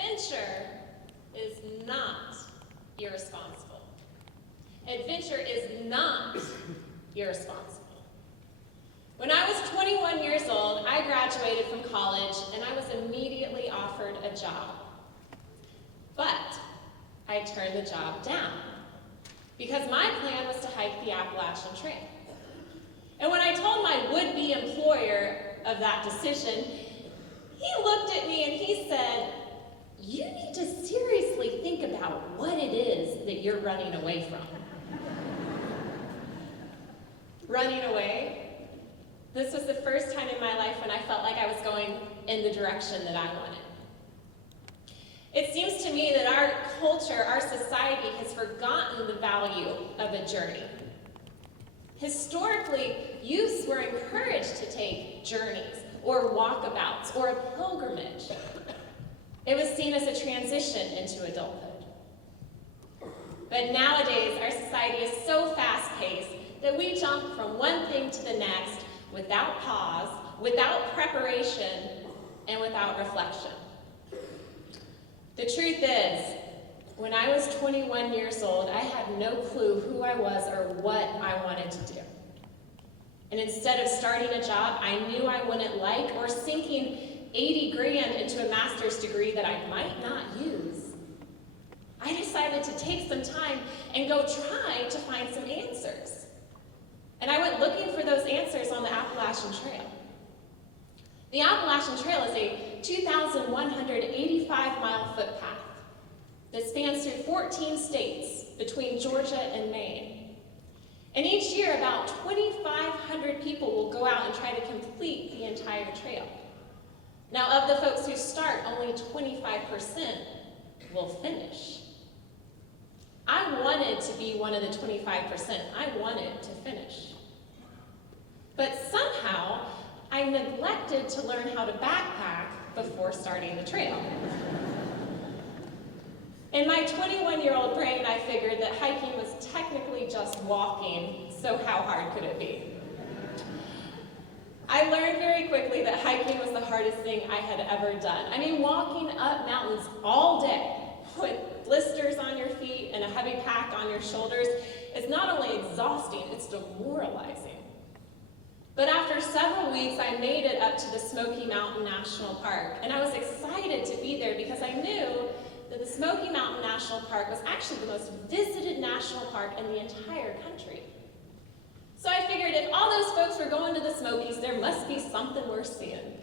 Adventure is not irresponsible. Adventure is not irresponsible. When I was 21 years old, I graduated from college and I was immediately offered a job. But I turned the job down because my plan was to hike the Appalachian Trail. And when I told my would-be employer of that decision, he looked at me and he said, "You need to seriously think about what it is that you're running away from." Running away? This was the first time in my life when I felt like I was going in the direction that I wanted. It seems to me that our culture, our society, has forgotten the value of a journey. Historically, youths were encouraged to take journeys, or walkabouts, or a pilgrimage. It was seen as a transition into adulthood. But nowadays, our society is so fast-paced that we jump from one thing to the next without pause, without preparation, and without reflection. The truth is, when I was 21 years old, I had no clue who I was or what I wanted to do. And instead of starting a job I knew I wouldn't like, or sinking 80 grand into a master's degree that I might not use, I decided to take some time and go try to find some answers. And I went looking for those answers on the Appalachian Trail. The Appalachian Trail is a 2,185-mile footpath that spans through 14 states between Georgia and Maine. And each year, about 2,500 people will go out and try to complete the entire trail. Now, of the folks who start, only 25% will finish. I wanted to be one of the 25%. I wanted to finish. But somehow, I neglected to learn how to backpack before starting the trail. In my 21-year-old brain, I figured that hiking was technically just walking, so how hard could it be? I learned very quickly that hiking was the hardest thing I had ever done. I mean, walking up mountains all day with blisters on your feet and a heavy pack on your shoulders is not only exhausting, it's demoralizing. But after several weeks, I made it up to the Smoky Mountain National Park, and I was excited to be there because I knew that the Smoky Mountain National Park was actually the most visited national park in the entire country. So I figured if all those folks were going to the Smokies, there must be something worth seeing.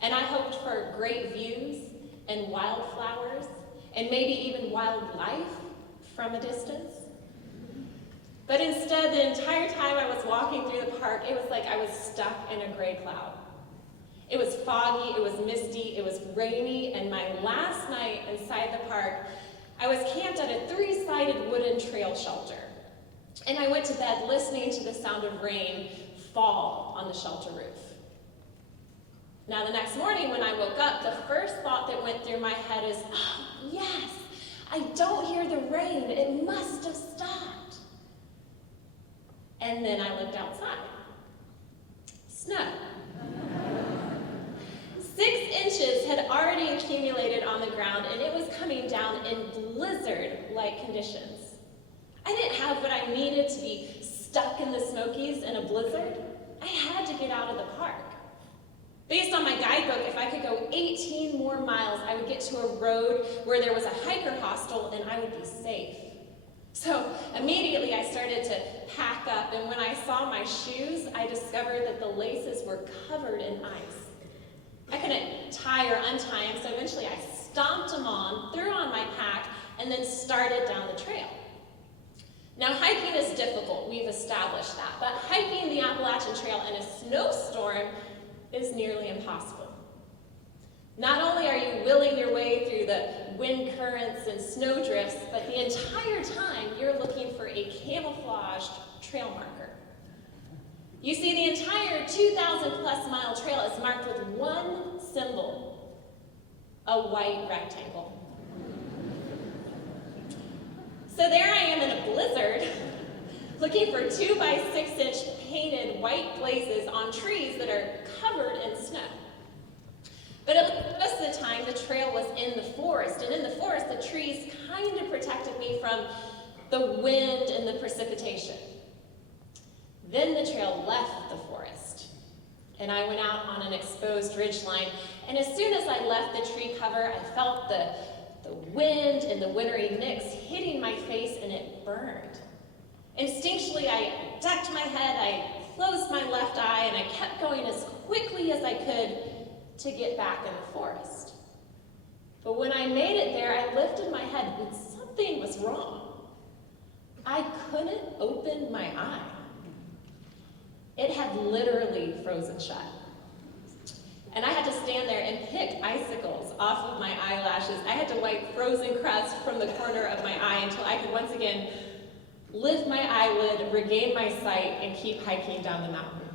And I hoped for great views and wildflowers and maybe even wildlife from a distance. But instead, the entire time I was walking through the park, it was like I was stuck in a gray cloud. It was foggy, it was misty, it was rainy, and my last night inside the park, I was camped at a 3-sided wooden trail shelter. And I went to bed listening to the sound of rain fall on the shelter roof. Now the next morning when I woke up, the first thought that went through my head is, "Oh, yes, I don't hear the rain, it must have stopped." And then I looked outside. Snow. 6 inches had already accumulated on the ground, and it was coming down in blizzard-like conditions. I didn't have what I needed to be stuck in the Smokies in a blizzard. I had to get out of the park. Based on my guidebook, if I could go 18 more miles, I would get to a road where there was a hiker hostel and I would be safe. So immediately I started to pack up, and when I saw my shoes, I discovered that the laces were covered in ice. I couldn't tie or untie them, so eventually I stomped them on, threw on my pack, and then started down the trail. Now, hiking is difficult, we've established that, but hiking the Appalachian Trail in a snowstorm is nearly impossible. Not only are you willing your way through the wind currents and snow drifts, but the entire time you're looking for a camouflaged trail marker. You see, the entire 2,000+ mile trail is marked with one symbol, a white rectangle. So there I am in a blizzard, looking for 2 by 6 inch painted white blazes on trees that are covered in snow. But at least most of the time, the trail was in the forest. And in the forest, the trees kind of protected me from the wind and the precipitation. Then the trail left the forest, and I went out on an exposed ridgeline. And as soon as I left the tree cover, I felt the wind and the wintry nicks hitting my face, and it burned. Instinctually, I ducked my head, I closed my left eye, and I kept going as quickly as I could to get back in the forest. But when I made it there, I lifted my head, and something was wrong. I couldn't open my eye. It had literally frozen shut. And I had to stand there and pick icicles off of my eyelashes. I had to wipe frozen crust from the corner of my eye until I could once again lift my eyelid, regain my sight, and keep hiking down the mountain.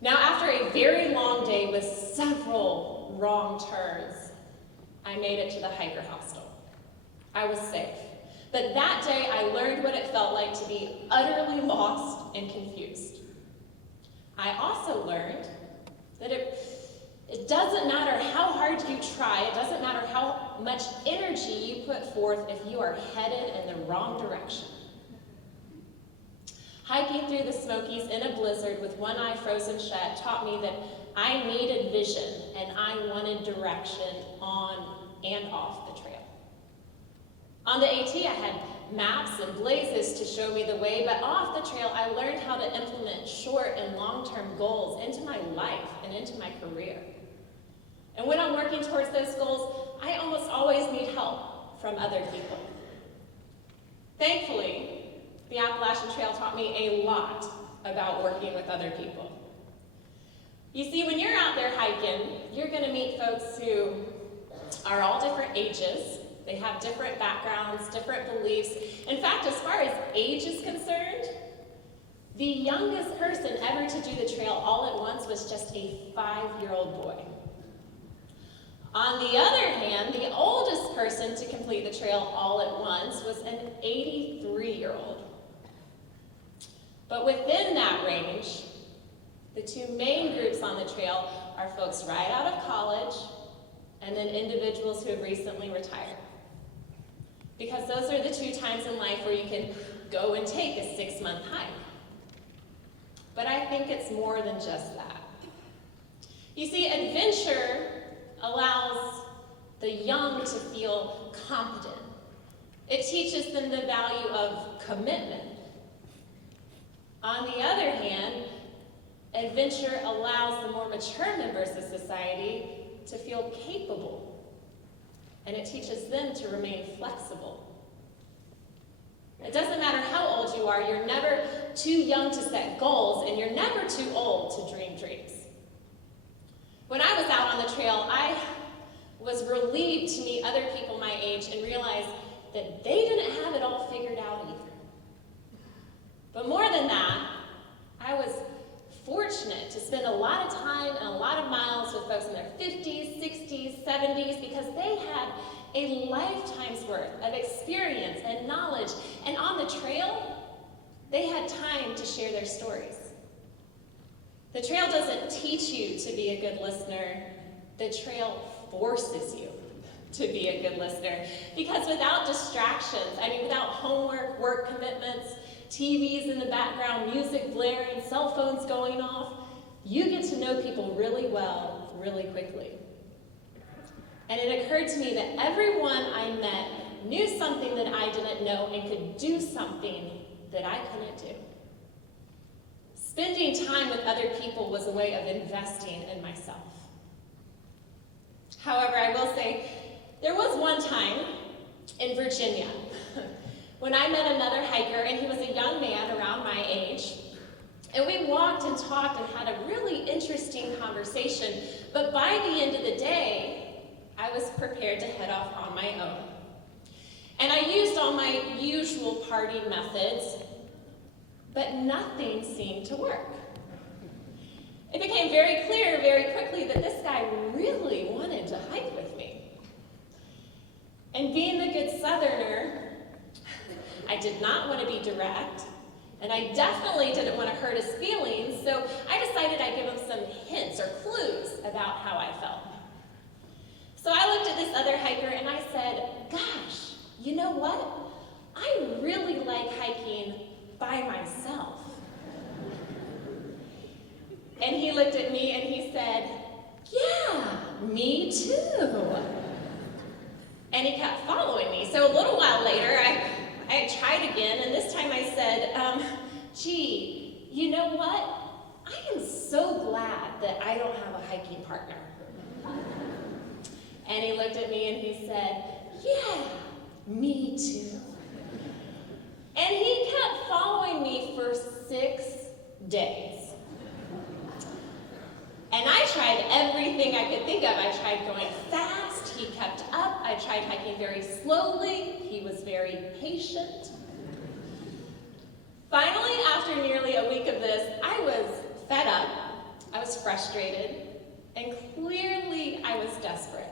Now, after a very long day with several wrong turns, I made it to the hiker hostel. I was safe. But that day, I learned what it felt like to be utterly lost and confused. I also learned that it doesn't matter how hard you try, it doesn't matter how much energy you put forth if you are headed in the wrong direction. Hiking through the Smokies in a blizzard with one eye frozen shut taught me that I needed vision and I wanted direction on and off the trail. On the AT, I had maps and blazes to show me the way, but off the trail, I learned how to implement short and long-term goals into my life and into my career. And when I'm working towards those goals, I almost always need help from other people. Thankfully, the Appalachian Trail taught me a lot about working with other people. You see, when you're out there hiking, you're going to meet folks who are all different ages. They have different backgrounds, different beliefs. In fact, as far as age is concerned, the youngest person ever to do the trail all at once was just a 5-year-old boy. On the other hand, the oldest person to complete the trail all at once was an 83-year-old. But within that range, the two main groups on the trail are folks right out of college and then individuals who have recently retired. Because those are the two times in life where you can go and take a 6-month hike. But I think it's more than just that. You see, adventure allows the young to feel competent. It teaches them the value of commitment. On the other hand, adventure allows the more mature members of society to feel capable. And it teaches them to remain flexible. It doesn't matter how old you are, you're never too young to set goals, and you're never too old to dream dreams. When I was out on the trail, I was relieved to meet other people my age and realize that they didn't have it all figured out either. But more than that, I was fortunate to spend a lot of time and a lot of miles with folks in their 50s, 60s, 70s, because they had a lifetime's worth of experience and knowledge. And on the trail, they had time to share their stories. The trail doesn't teach you to be a good listener. The trail forces you to be a good listener. Because without distractions, without homework, work commitments, TVs in the background, music blaring, cell phones going off, you get to know people really well, really quickly. And it occurred to me that everyone I met knew something that I didn't know and could do something that I couldn't do. Spending time with other people was a way of investing in myself. However, I will say, there was one time in Virginia when I met another hiker, and he was a young man around my age, and we walked and talked and had a really interesting conversation, but by the end of the day, I was prepared to head off on my own. And I used all my usual partying methods, but nothing seemed to work. It became very clear very quickly that this guy really wanted to hike with me. And being the good Southerner, I did not want to be direct, and I definitely didn't want to hurt his feelings, so I decided I'd give him some hints or clues about how I know what? I really like hiking by myself. And he looked at me and he said, yeah, me too. And he kept following me. So a little while later, I tried again, and this time I said, gee, you know what? I am so glad that I don't have a hiking partner. And he looked at me and he said, yeah, me too. And he kept following me for 6 days. And I tried everything I could think of. I tried going fast, he kept up. I tried hiking very slowly, he was very patient. Finally, after nearly a week of this, I was fed up, I was frustrated, and clearly I was desperate.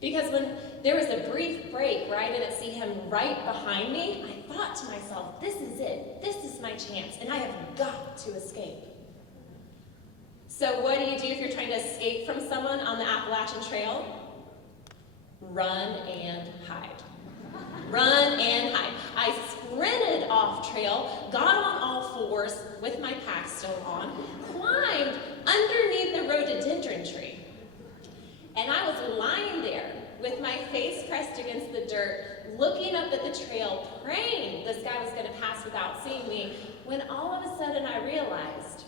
Because when there was a brief break where I didn't see him right behind me, I thought to myself, this is it, this is my chance, and I have got to escape. So what do you do if you're trying to escape from someone on the Appalachian Trail? Run and hide. Run and hide. I sprinted off trail, got on all fours with my pack still on, climbed underneath the rhododendron tree. And I was lying there with my face pressed against the dirt, looking up at the trail, praying this guy was going to pass without seeing me, when all of a sudden I realized,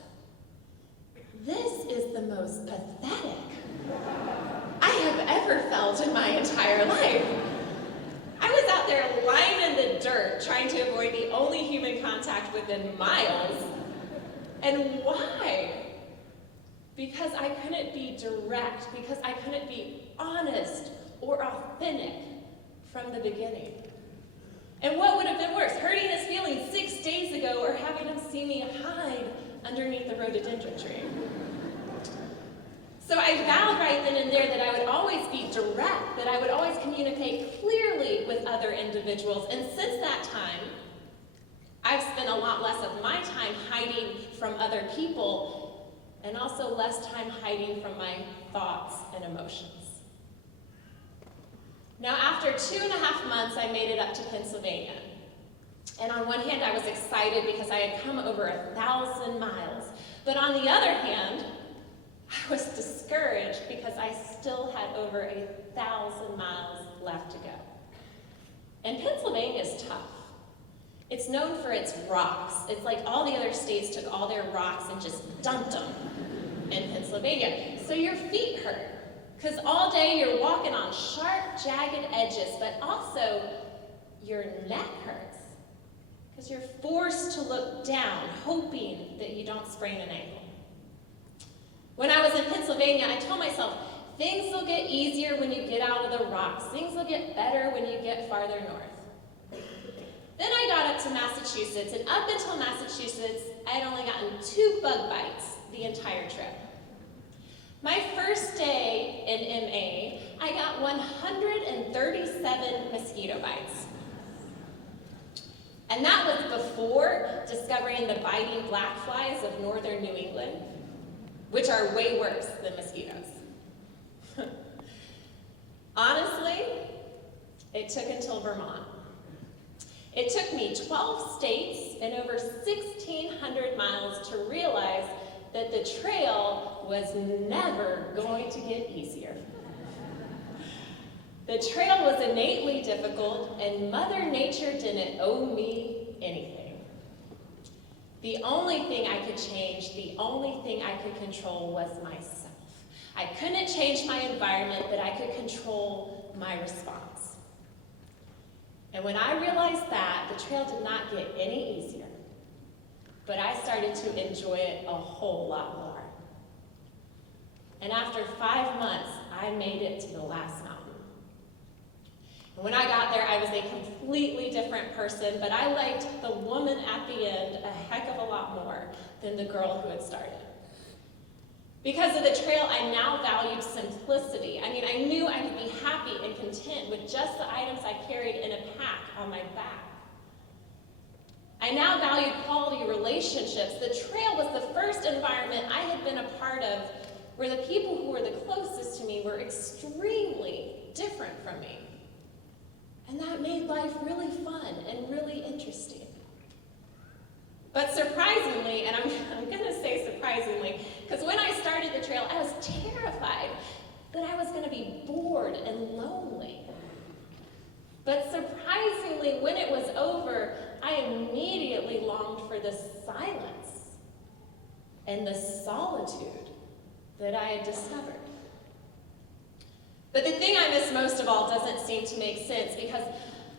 this is the most pathetic I have ever felt in my entire life. I was out there lying in the dirt, trying to avoid the only human contact within miles. And why? Because I couldn't be direct, because I couldn't be honest or authentic from the beginning. And what would have been worse, hurting his feelings 6 days ago or having him see me hide underneath the rhododendron tree? So I vowed right then and there that I would always be direct, that I would always communicate clearly with other individuals. And since that time, I've spent a lot less of my time hiding from other people and also less time hiding from my thoughts and emotions. Now, after 2.5 months, I made it up to Pennsylvania. And on one hand, I was excited because I had come over 1,000 miles. But on the other hand, I was discouraged because I still had over 1,000 miles left to go. And Pennsylvania is tough. It's known for its rocks. It's like all the other states took all their rocks and just dumped them in Pennsylvania. So your feet hurt, because all day you're walking on sharp, jagged edges, but also your neck hurts, because you're forced to look down, hoping that you don't sprain an ankle. When I was in Pennsylvania, I told myself, things will get easier when you get out of the rocks. Things will get better when you get farther north. Then I got up to Massachusetts, and up until Massachusetts, I had only gotten 2 bug bites the entire trip. My first day in MA, I got 137 mosquito bites. And that was before discovering the biting black flies of northern New England, which are way worse than mosquitoes. Honestly, it took until Vermont. It took me 12 states and over 1,600 miles to realize that the trail was never going to get easier. The trail was innately difficult, and Mother Nature didn't owe me anything. The only thing I could change, the only thing I could control was myself. I couldn't change my environment, but I could control my response. And when I realized that, the trail did not get any easier, but I started to enjoy it a whole lot more. And after 5 months, I made it to the last mountain. And when I got there, I was a completely different person, but I liked the woman at the end a heck of a lot more than the girl who had started. Because of the trail, I now valued simplicity. I mean, I knew I could be happy and content with just the items I carried in a pack on my back. I now valued quality relationships. The trail was the first environment I had been a part of where the people who were the closest to me were extremely different from me. And that made life really fun and really interesting. But surprisingly, and I'm going to say surprisingly, because when I started the trail, I was terrified that I was going to be bored and lonely. But surprisingly, when it was over, I immediately longed for the silence and the solitude that I had discovered. But the thing I miss most of all doesn't seem to make sense, because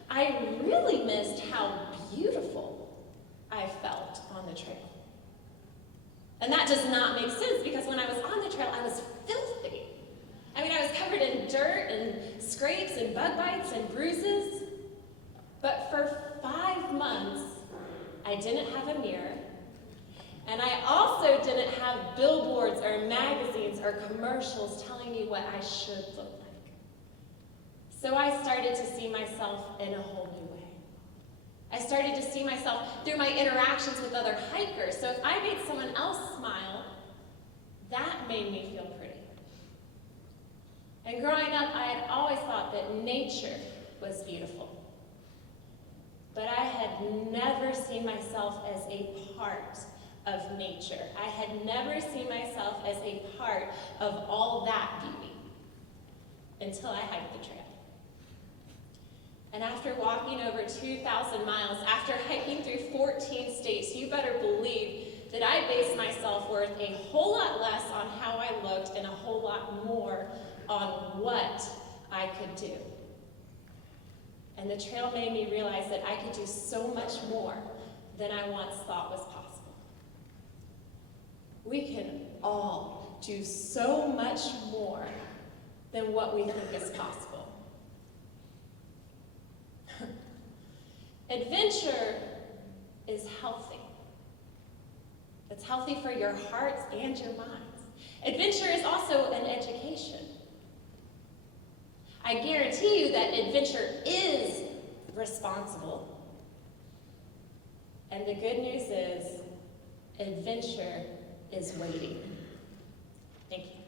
I really missed how beautiful I felt on the trail. And that does not make sense, because when I was on the trail, I was filthy. I mean, I was covered in dirt and scrapes and bug bites and bruises. But for 5 months, I didn't have a mirror. And I also didn't have billboards or magazines or commercials telling me what I should look like. So I started to see myself in a whole new way. I started to see myself through my interactions with other hikers. So if I made someone else smile, that made me feel pretty. And growing up, I had always thought that nature was beautiful. But I had never seen myself as a part of nature. I had never seen myself as a part of all that beauty until I hiked the trail. And after walking over 2,000 miles, after hiking through 14 states, you better believe that I based my self-worth a whole lot less on how I looked and a whole lot more on what I could do. And the trail made me realize that I could do so much more than I once thought was possible. We can all do so much more than what we think is possible. Adventure is healthy. It's healthy for your hearts and your minds. Adventure is also an education. I guarantee you that adventure is responsible. And the good news is, adventure is waiting. Thank you.